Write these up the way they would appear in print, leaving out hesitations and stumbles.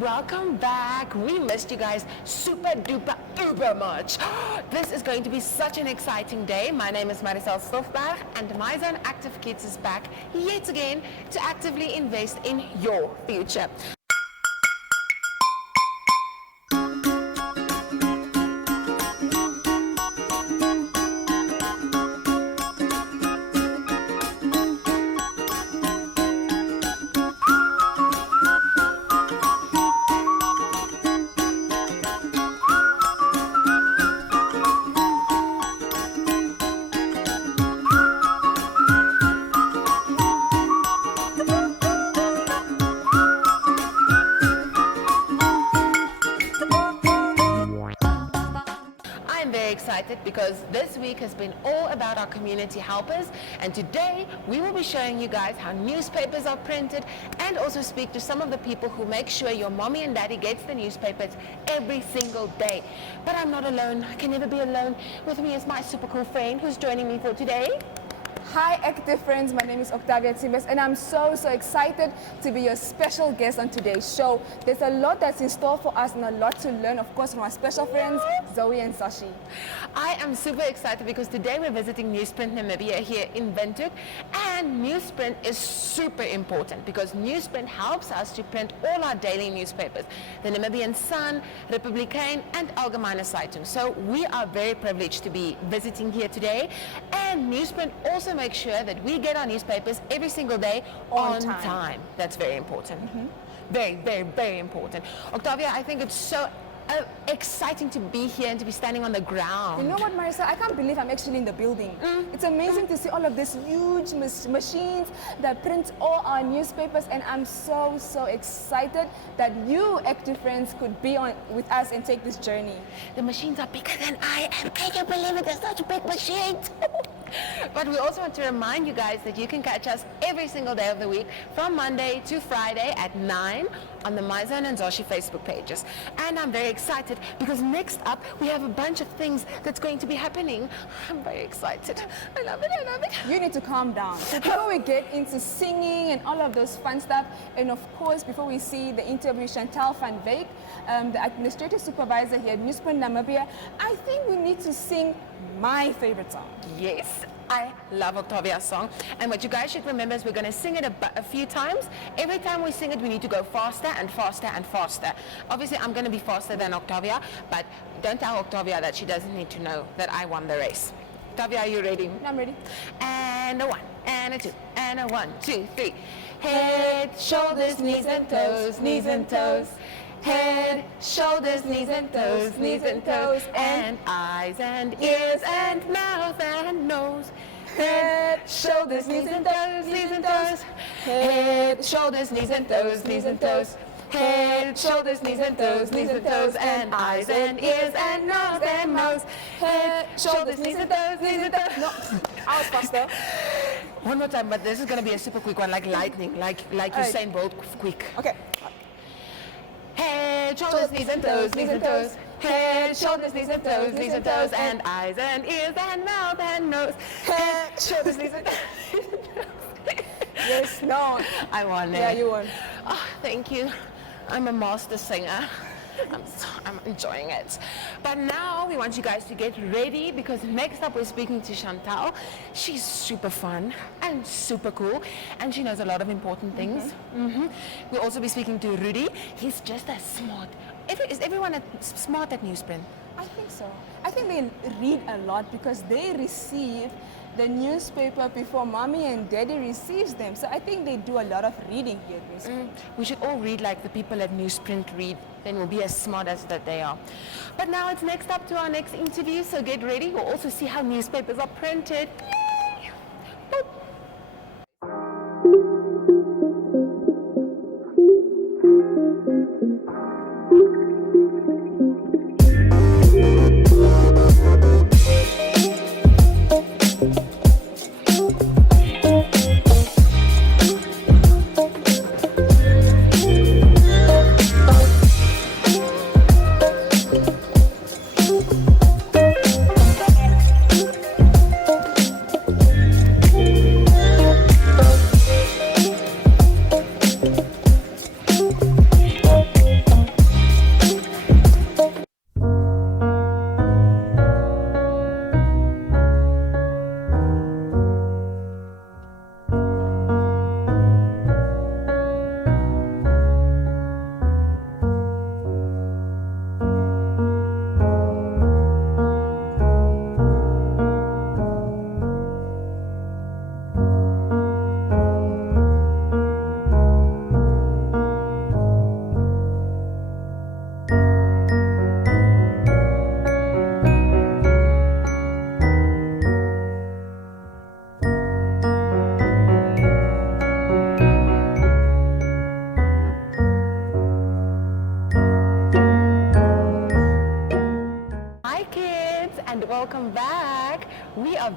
welcome back. We missed you guys super duper uber much. This is going to be such an exciting day. My name is Marisol Stoffberg and My Zone Active Kids is back yet again to actively invest in your future. Excited because this week has been all about our community helpers, and today we will be showing you guys how newspapers are printed and also speak to some of the people who make sure your mommy and daddy gets the newspapers every single day. But I'm not alone. I can never be alone. With me is my super cool friend who's joining me for today. Hi active friends, my name is Octavia Timbes and I'm so excited to be your special guest on today's show. There's a lot that's in store for us and a lot to learn, of course, from our special friends, Zoey and Zoshy. I am super excited because today we're visiting Newsprint Namibia here in Windhoek, and newsprint is super important because newsprint helps us to print all our daily newspapers, the Namibian Sun, Republikein and Algemene Zeitung. So we are very privileged to be visiting here today, and newsprint also make sure that we get our newspapers every single day on time. That's very important. Very important. Octavia, I think it's so exciting to be here and to be standing on the ground. You know what, Marisa? I can't believe I'm actually in the building. It's amazing to see all of these huge machines that print all our newspapers, and I'm so excited that you, active friends, could be on with us and take this journey. The machines are bigger than I am. Can you believe it? They're such big machines. But we also want to remind you guys that you can catch us every single day of the week from Monday to Friday at 9 on the My Zone and Zoshy Facebook pages. And I'm very excited because next up we have a bunch of things that's going to be happening. I'm very excited. I love it. You need to calm down. So before we get into singing and all of those fun stuff, and of course before we see the interview with Chantal van Wyk, the administrative supervisor here at Newsprint Namibia, I think we need to sing my favorite song. Yes, I love Octavia's song, and what you guys should remember is we're going to sing it a few times. Every time we sing it, we need to go faster and faster and faster. Obviously, I'm going to be faster than Octavia, but don't tell Octavia that she doesn't need to know that I won the race. Octavia, are you ready? I'm ready. And a 1, and a 2, and a 1, 2, 3. Head, shoulders, knees and toes, knees and toes. Head, shoulders, knees and toes, knees and toes, and eyes and ears and mouth and nose. Head, shoulders, knees and toes, knees and toes. Head, shoulders, knees and toes, knees and toes. Head, shoulders, knees and toes, knees and toes, and eyes and ears and nose. Head, shoulders, knees and toes, knees and toes. No, I was faster. One more time, but this is going to be a super quick one, like lightning, like Usain Bolt quick. Okay. Head, shoulders, knees and toes, knees and toes. Head, shoulders, knees and toes, knees and toes, and eyes and ears and mouth and nose. Head, shoulders, knees and toes. Yes, no. I won it. Yeah, you won. Oh, thank you. I'm a master singer. I'm enjoying it. But now we want you guys to get ready because next up we're speaking to Chantal. She's super fun and super cool, and she knows a lot of important things. We'll also be speaking to Rudy. He's just as smart. Is everyone smart at Newsprint? I think so. I think they read a lot because they receive the newspaper before mommy and daddy receives them. So I think they do a lot of reading here at Newsprint. We should all read like the people at Newsprint read, then we'll be as smart as that they are. But now it's next up to our next interview, so get ready. We'll also see how newspapers are printed. Yay! Boop.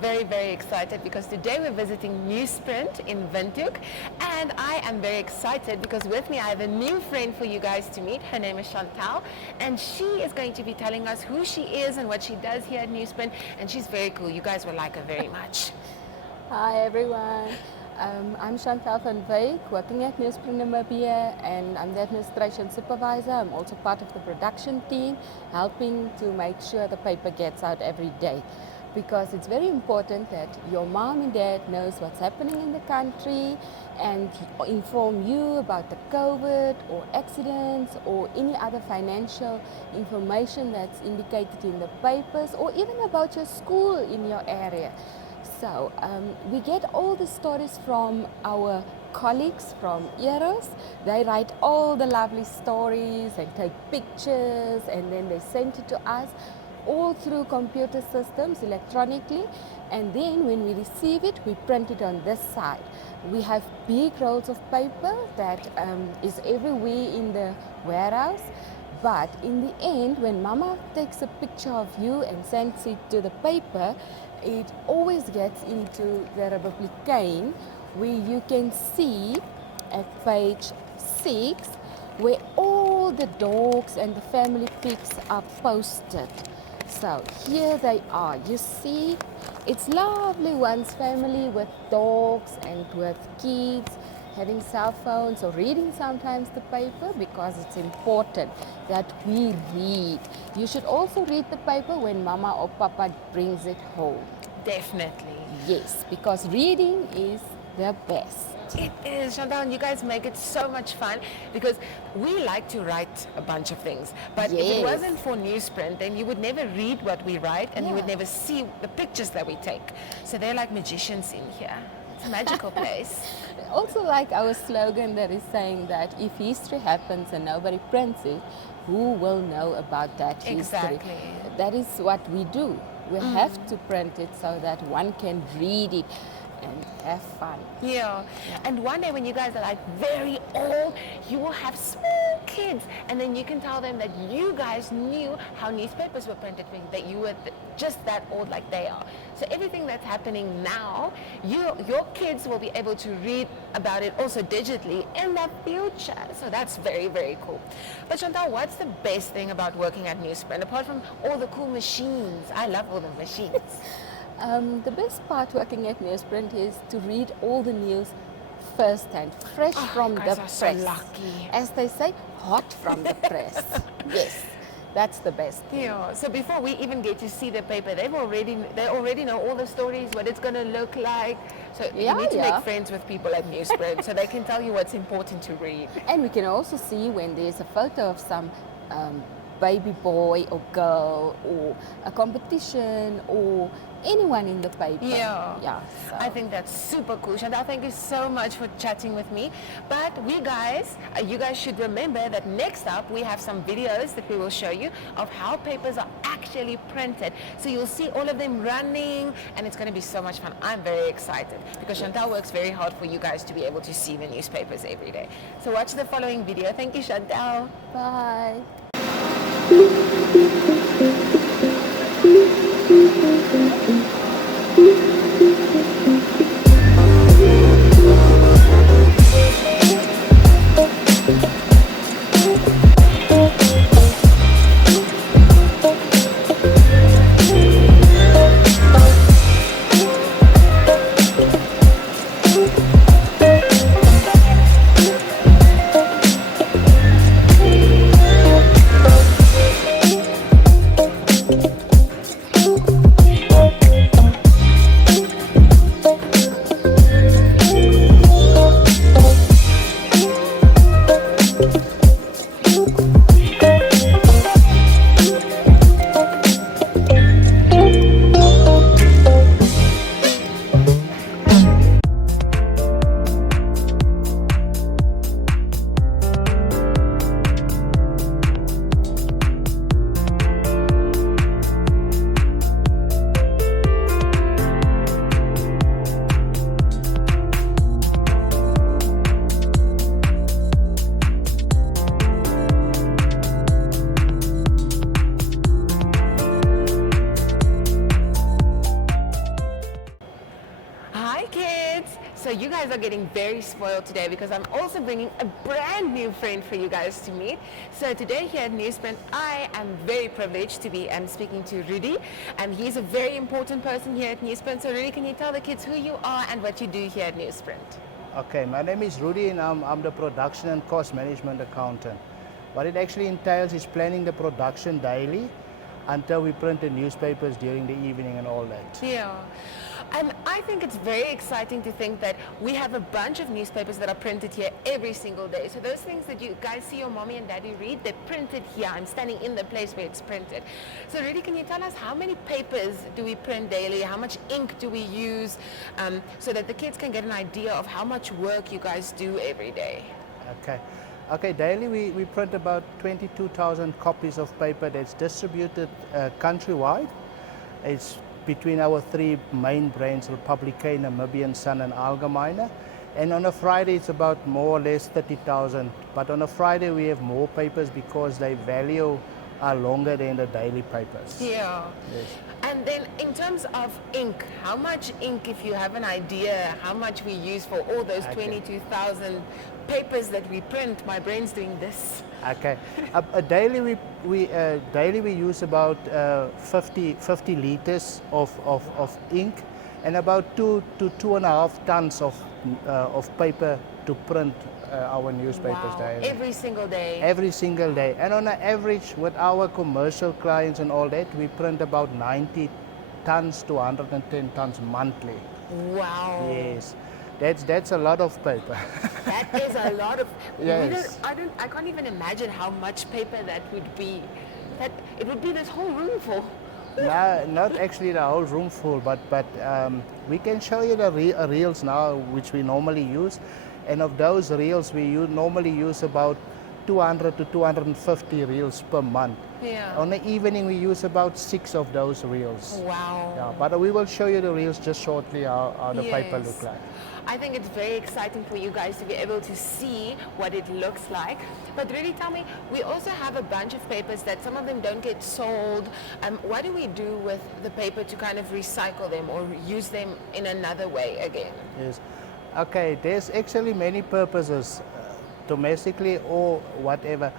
very, very excited because today we're visiting Newsprint in Windhoek, and I am very excited because with me I have a new friend for you guys to meet. Her name is Chantal, and she is going to be telling us who she is and what she does here at Newsprint, and she's very cool. You guys will like her very much. Hi everyone, I'm Chantal van Wyk, working at Newsprint Namibia, and I'm the administration supervisor. I'm also part of the production team, helping to make sure the paper gets out every day. Because it's very important that your mom and dad knows what's happening in the country and inform you about the COVID or accidents or any other financial information that's indicated in the papers, or even about your school in your area. So we get all the stories from our colleagues from Eros. They write all the lovely stories and take pictures, and then they send it to us all through computer systems electronically, and then when we receive it, we print it on this side. We have big rolls of paper that is everywhere in the warehouse, but in the end, when Mama takes a picture of you and sends it to the paper, it always gets into the Republican, where you can see at page 6 where all the dogs and the family pics are posted. So here they are. You see, it's lovely one's family with dogs and with kids having cell phones or reading sometimes the paper, because it's important that we read. You should also read the paper when Mama or Papa brings it home. Definitely. Yes, because reading is the best. It is, Chantal, and you guys make it so much fun because we like to write a bunch of things. But if it Yes. wasn't for Newsprint, then you would never read what we write, and you would Yeah. never see the pictures that we take. So they're like magicians in here. It's a magical place. Also, like our slogan that is saying that if history happens and nobody prints it, who will know about that history? Exactly. That is what we do. We have to print it so that one can read it and have fun. Yeah. And one day when you guys are like very old, you will have small kids, and then you can tell them that you guys knew how newspapers were printed, that you were just that old like they are. So everything that's happening now, your kids will be able to read about it also digitally in the future. So that's very, very cool. But Chantal, what's the best thing about working at Newsprint, apart from all the cool machines? I love all the machines. The best part working at Newsprint is to read all the news firsthand, fresh from you the guys press. are so lucky. As they say, hot from the press. Yes, that's the best thing. Yeah, so before we even get to see the paper, they already know all the stories, what it's going to look like. So Yeah, you need to yeah. make friends with people at Newsprint so they can tell you what's important to read. And we can also see when there's a photo of some baby boy or girl, or a competition, or anyone in the paper. Yeah. So. I think that's super cool. Chantal, thank you so much for chatting with me. But you guys should remember that next up we have some videos that we will show you of how papers are actually printed. So you'll see all of them running, and it's going to be so much fun. I'm very excited because Chantal works very hard for you guys to be able to see the newspapers every day. So watch the following video. Thank you, Chantal. Bye. kids. So you guys are getting very spoiled today because I'm also bringing a brand new friend for you guys to meet. So today here at Newsprint, I am very privileged to be speaking to Rudy, and he's a very important person here at Newsprint. So Rudy, can you tell the kids who you are and what you do here at Newsprint? Okay, my name is Rudy and I'm the production and cost management accountant. What it actually entails is planning the production daily until we print the newspapers during the evening and all that. Yeah. And I think it's very exciting to think that we have a bunch of newspapers that are printed here every single day. So those things that you guys see your mommy and daddy read, they're printed here. I'm standing in the place where it's printed. So Rudy, can you tell us how many papers do we print daily? How much ink do we use? So that the kids can get an idea of how much work you guys do every day. Okay, daily we print about 22,000 copies of paper that's distributed countrywide. It's between our three main brands, Republica, Namibian Sun and Algemeine. And on a Friday it's about more or less 30,000. But on a Friday we have more papers because their value are longer than the daily papers. Yeah. Yes. And then in terms of ink, how much ink, if you have an idea, how much we use for all those 22,000 papers that we print? My brain's doing this. Okay. Daily we use about 50 liters of ink and about 2 to 2.5 tons of paper to print our newspapers daily. Every single day? Every single day. And on an average with our commercial clients and all that, we print about 90 tons to 110 tons monthly. Wow. Yes. That's a lot of paper. That is a lot of. Yes. I can't even imagine how much paper that would be. That it would be this whole room full. No, not actually the whole room full, but we can show you the reels now, which we normally use. And of those reels, we normally use about 200 to 250 reels per month. Yeah. On the evening, we use about 6 of those reels. Wow. Yeah, but we will show you the reels just shortly, how the paper Yes. look like. I think it's very exciting for you guys to be able to see what it looks like. But really tell me, we also have a bunch of papers that some of them don't get sold. What do we do with the paper to kind of recycle them or use them in another way again? Yes. Okay, there's actually many purposes, domestically or whatever.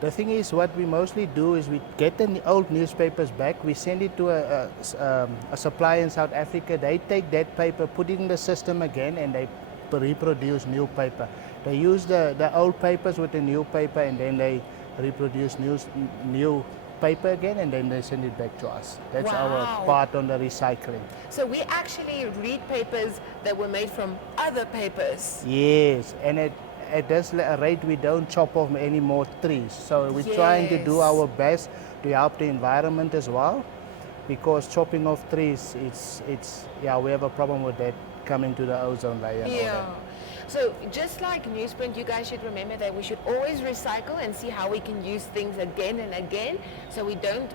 The thing is, what we mostly do is we get the old newspapers back, we send it to a supplier in South Africa. They take that paper, put it in the system again, and they reproduce new paper. They use the old papers with the new paper, and then they reproduce new paper again, and then they send it back to us. That's our part on the recycling. So we actually read papers that were made from other papers. Yes, and at this rate, we don't chop off any more trees. So we're trying to do our best to help the environment as well, because chopping off trees, we have a problem with that coming to the ozone layer. And all that. So just like Newsprint, you guys should remember that we should always recycle and see how we can use things again and again, so we don't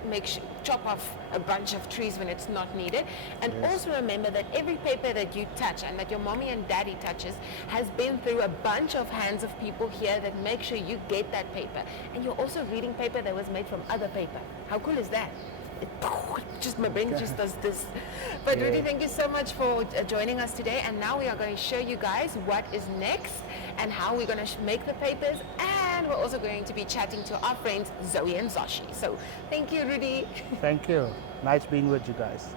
chop off a bunch of trees when it's not needed. And also remember that every paper that you touch and that your mommy and daddy touches has been through a bunch of hands of people here that make sure you get that paper. And you're also reading paper that was made from other paper. How cool is that? My brain just does this. But Rudy, thank you so much for joining us today. And now we are going to show you guys what is next and how we're going to make the papers. And we're also going to be chatting to our friends Zoey and Zoshy. So thank you, Rudy. Thank you. Nice being with you guys.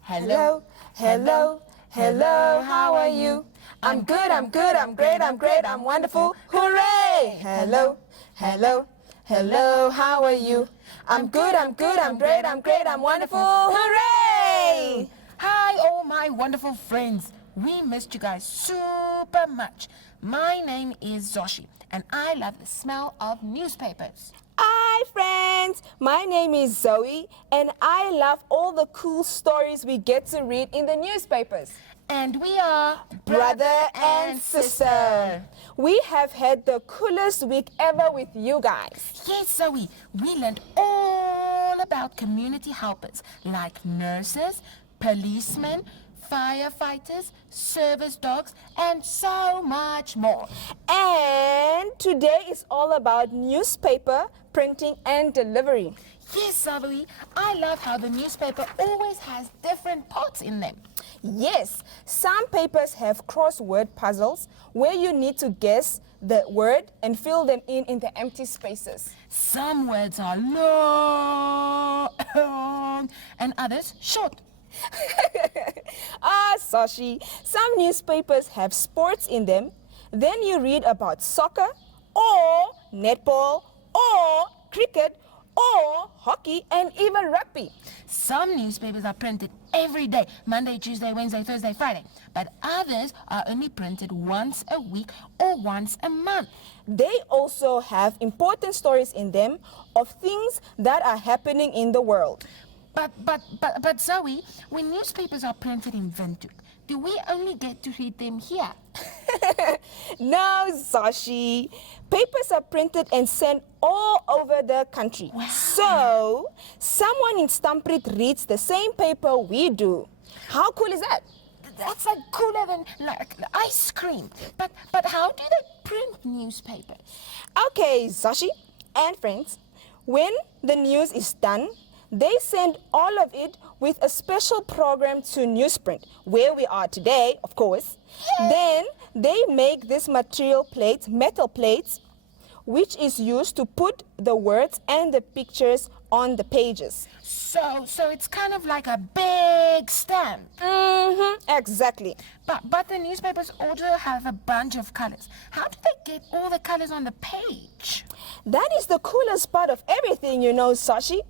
Hello, hello, hello, how are you? I'm good, I'm great, I'm wonderful, hooray! Hello, hello, hello, how are you? I'm good, I'm great, I'm wonderful, hooray! Hi, all my wonderful friends. We missed you guys super much. My name is Zoshy, and I love the smell of newspapers. Hi friends, my name is Zoe, and I love all the cool stories we get to read in the newspapers. And we are Brother and sister. We have had the coolest week ever with you guys. Yes, Zoe, we learned all about community helpers like nurses, policemen, firefighters, service dogs, and so much more. And today is all about newspaper, printing, and delivery. Yes, Zoe, I love how the newspaper always has different parts in them. Yes, some papers have crossword puzzles where you need to guess the word and fill them in the empty spaces. Some words are long and others short. Zoshy, some newspapers have sports in them. Then you read about soccer or netball or cricket or hockey and even rugby. Some newspapers are printed every day, Monday, Tuesday, Wednesday, Thursday, Friday. But others are only printed once a week or once a month. They also have important stories in them of things that are happening in the world. But Zoe, when newspapers are printed in Windhoek, do we only get to read them here? No, Zoshy. Papers are printed and sent all over the country. Wow. So, someone in Stamprit reads the same paper we do. How cool is that? That's like cooler than like ice cream. But how do they print newspapers? Okay, Zoshy and friends, when the news is done, they send all of it with a special program to Newsprint, where we are today, of course. Then they make this material plates, metal plates, which is used to put the words and the pictures on the pages. So it's kind of like a big stamp. Exactly. But the newspapers also have a bunch of colors. How do they get all the colors on the page? That is the coolest part of everything, you know, Zoshy.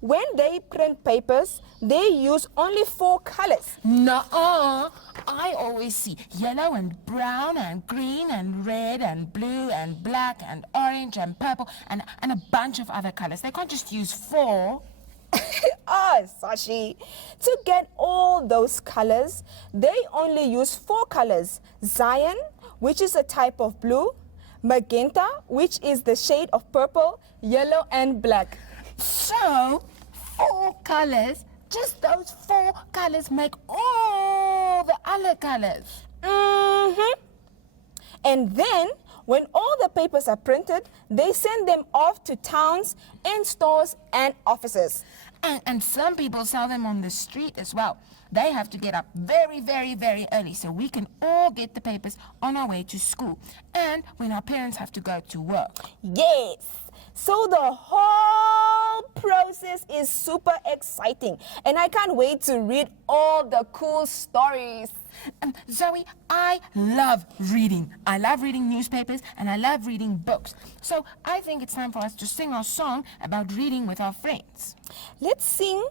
When they print papers, they use only 4 colors. Nuh-uh. I always see yellow and brown and green and red and blue and black and orange and purple and a bunch of other colors. They can't just use 4. Zoshy, to get all those colors, they only use 4 colors. Cyan, which is a type of blue, magenta, which is the shade of purple, yellow and black. So, 4 colors, just those 4 colors make all the other colors. And then, when all the papers are printed, they send them off to towns and stores and offices. And some people sell them on the street as well. They have to get up very, very, very early so we can all get the papers on our way to school and when our parents have to go to work. Yes. So the whole process is super exciting and I can't wait to read all the cool stories. Zoe, I love reading. I love reading newspapers and I love reading books. So I think it's time for us to sing our song about reading with our friends. Let's sing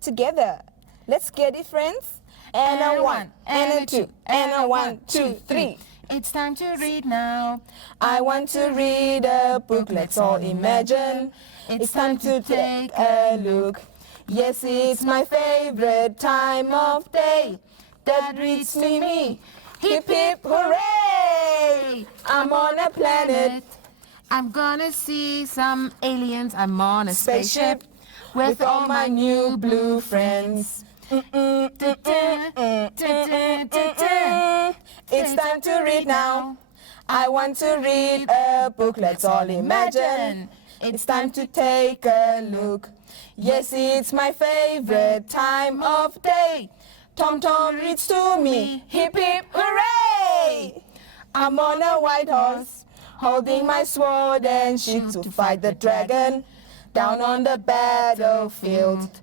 together. Let's get it, friends. And a 1, and a 2, and a 1, 2, 3. It's time to read now. I want to read a book, let's all imagine. It's time to take a look. Yes, it's my favorite time of day. That reads to me. Hip hip hooray! I'm on a planet. I'm gonna see some aliens. I'm on a spaceship with all my new blue friends. It's time to read now. I want to read a book, let's all imagine. It's time to take a look. Yes, it's my favorite time of day. Tom Tom reads to me, hip hip hooray! I'm on a white horse, holding my sword and shield to fight the dragon down on the battlefield.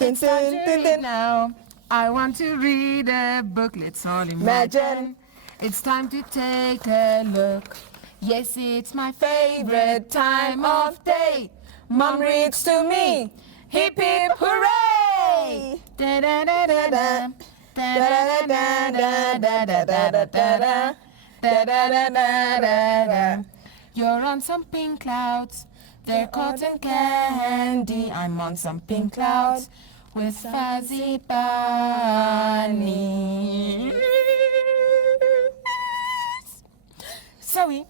It's time to read now. I want to read a book, let's all imagine. It's time to take a look. Yes, it's my favorite time of day. Mom reads to me, hip hip hooray! Da da da da da. Da da da da da da da da da. Da da da da da da. You're on some pink clouds. They're cotton candy. I'm on some pink clouds with fuzzy bunnies. Zoe,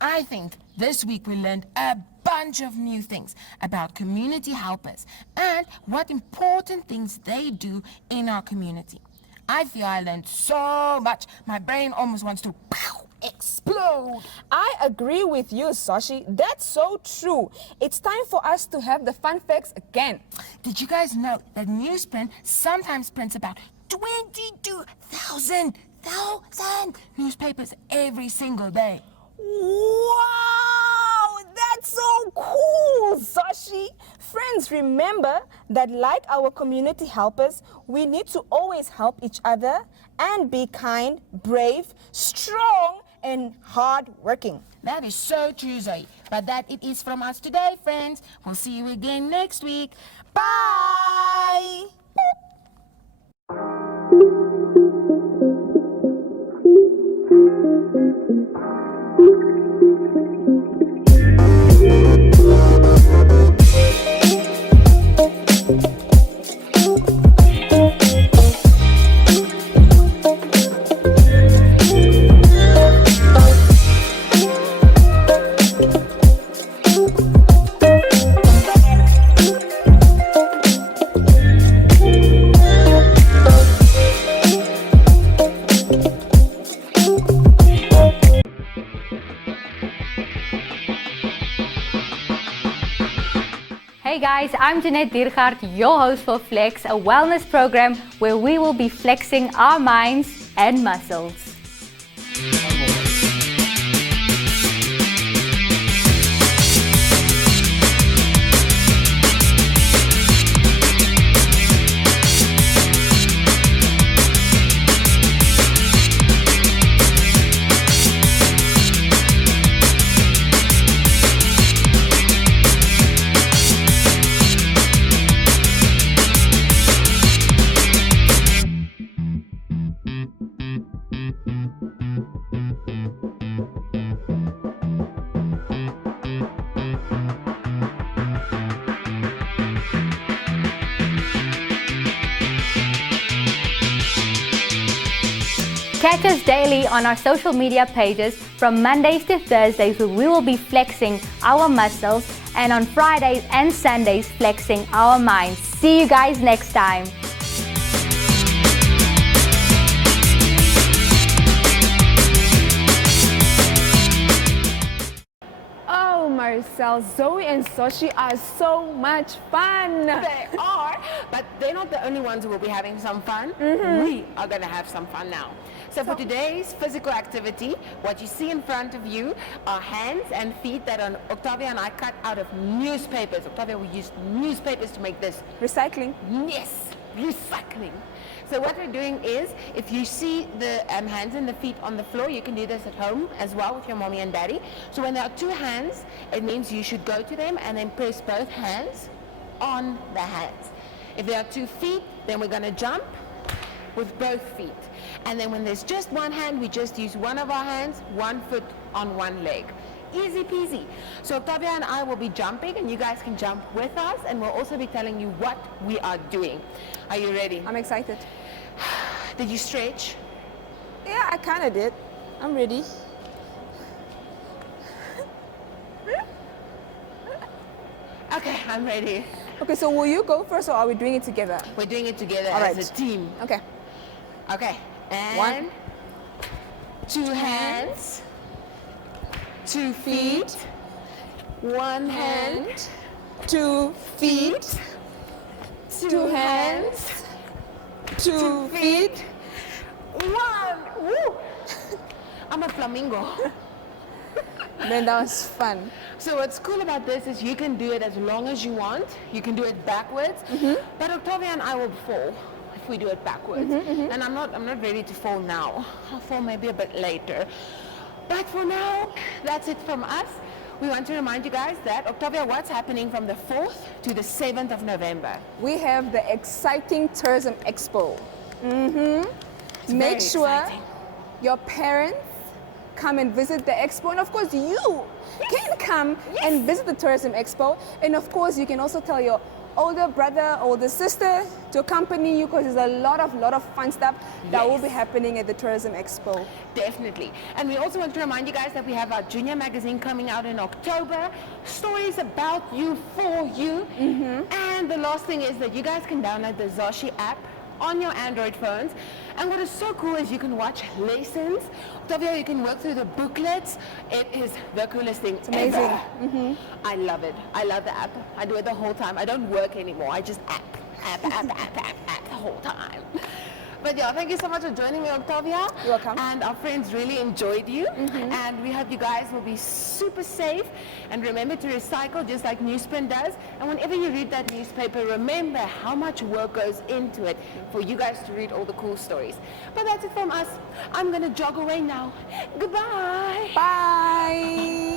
I think this week we learned a bunch of new things about community helpers and what important things they do in our community. I feel I learned so much. My brain almost wants to pow. explode. I agree with you, Zoshy. That's so true. It's time for us to have the fun facts again. Did you guys know that Newsprint sometimes prints about 22,000 newspapers every single day? Wow, that's so cool, Zoshy. Friends, remember that like our community helpers, we need to always help each other and be kind, brave, strong, and hardworking. That is so true, Zoe. But that it is from us today, friends. We'll see you again next week. Bye! Hey guys, I'm Jeanette Diergaard, your host for Flex, a wellness program where we will be flexing our minds and muscles. Catch us daily on our social media pages from Mondays to Thursdays, where we will be flexing our muscles, and on Fridays and Sundays flexing our minds. See you guys next time. Oh, Marcel, Zoe and Zoshy are so much fun. They are, but they're not the only ones who will be having some fun. We are going to have some fun now. So for today's physical activity, what you see in front of you are hands and feet that Octavia and I cut out of newspapers. Octavia, we used newspapers to make this. Recycling. Yes, recycling. So what we're doing is, if you see the hands and the feet on the floor, you can do this at home as well with your mommy and daddy. So when there are two hands, it means you should go to them and then press both hands on the hands. If there are 2 feet, then we're going to jump with both feet. And then when there's just one hand, we just use one of our hands, 1 foot on one leg. Easy peasy. So Octavia and I will be jumping, and you guys can jump with us, and we'll also be telling you what we are doing. Are you ready? I'm excited. Did you stretch? Yeah, I kind of did. I'm ready. Okay, I'm ready. Okay, so will you go first, or are we doing it together? We're doing it together All as right. a team. Okay. Okay, and 1, 2 hands, 2 feet, 1 hand, 2 feet, 2 hands, 2 feet. 1. Woo! I'm a flamingo. Man, that was fun. So what's cool about this is you can do it as long as you want. You can do it backwards, but Octavia and I will fall if we do it backwards. And I'm not ready to fall now. I'll fall maybe a bit later. But for now, that's it from us. We want to remind you guys that, Octavia, what's happening from the 4th to the 7th of November? We have the exciting Tourism Expo. It's Make very sure exciting. your parents come and visit the expo, and of course you can come and visit the Tourism Expo, and of course you can also tell your older brother, older sister to accompany you, because there's a lot of fun stuff that will be happening at the Tourism Expo. Definitely. And we also want to remind you guys that we have our junior magazine coming out in October. Stories about you, for you. And the last thing is that you guys can download the Zoshy app on your Android phones. And what is so cool is you can watch lessons. Octavia, you can work through the booklets. It is the coolest thing. It's amazing. I love it. I love the app. I do it the whole time. I don't work anymore. I just app the whole time. But yeah, thank you so much for joining me, Octavia. You're welcome. And our friends really enjoyed you. And we hope you guys will be super safe. And remember to recycle just like Newsprint does. And whenever you read that newspaper, remember how much work goes into it for you guys to read all the cool stories. But that's it from us. I'm going to jog away now. Goodbye. Bye.